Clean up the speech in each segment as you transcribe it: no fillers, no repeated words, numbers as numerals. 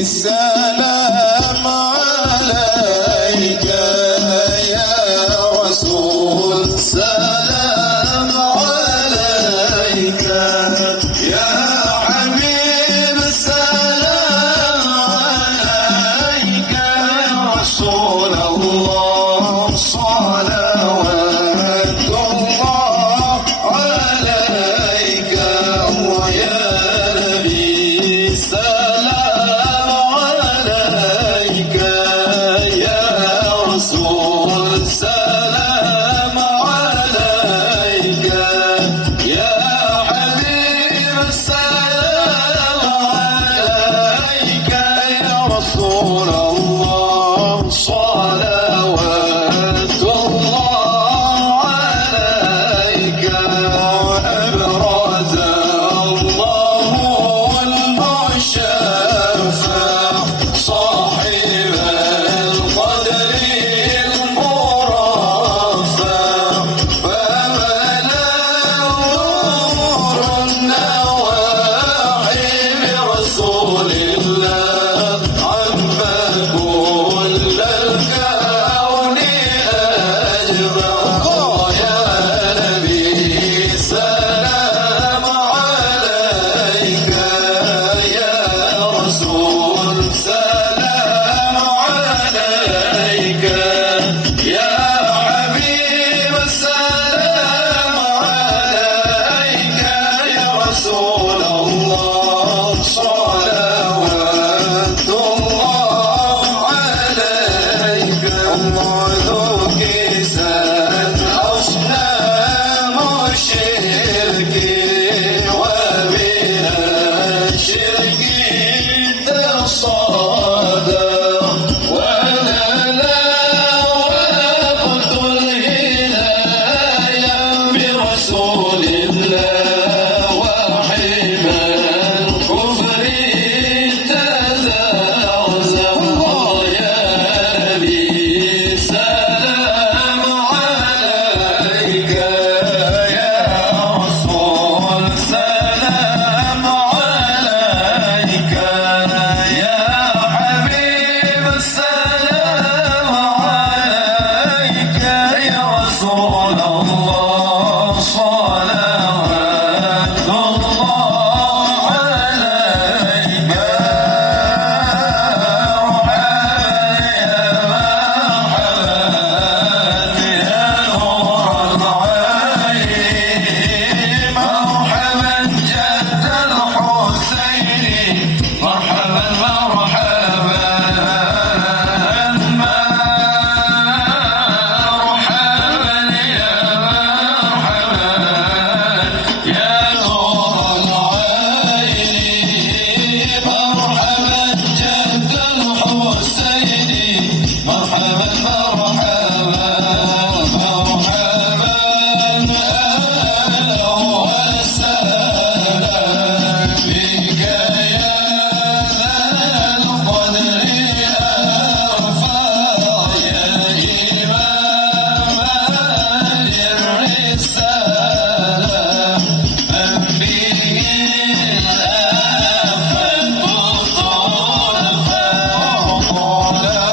السلام عليك يا رسول، سلام عليك يا حبيب، السلام عليك يا رسول الله، صلوات الله عليك ويا نبي، السلام عليك يا رسول، سلام عليك يا حبيب، السلام عليك يا رسول الله، صلوات الله عليك. أبرز الله المشفع صاحب القدر المرفع، فملا نور النواحي برسول الله، عم كل الكون أجمع. يا نبي سلام عليك يا رسول، سلام عليك يا حبيب، السلام عليك يا رسول الله، صلوات الله عليك. منذ كساد أصنام الشرك ومن الشرك تصادى، وأنا لا وقت الهداية برسول الله، وحمى الكفر تزعزع. يا نبي سلام عليك يا رسول، سلام عليك يا حبيب، السلام عليك يا رسول الله، صلوات الله عليك. مرحبا جد الحسين، مرحبا مرحبا، مرحبا يا مرحبا يا نور العين. مرحبا جد الحسين، مرحبا مرحبا، مرحبا أهلا وسهلا بك يا ذا القدر الأرفع، يا إمام الرسالة، من به الآفات تطلع، طلع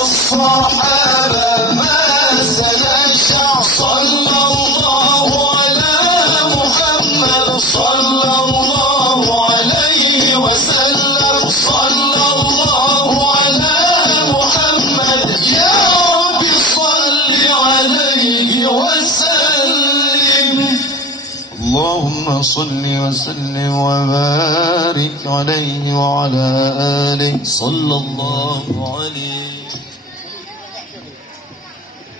الصحابة اللهم صل وسلم وبارك عليه وعلى آله صلى الله عليه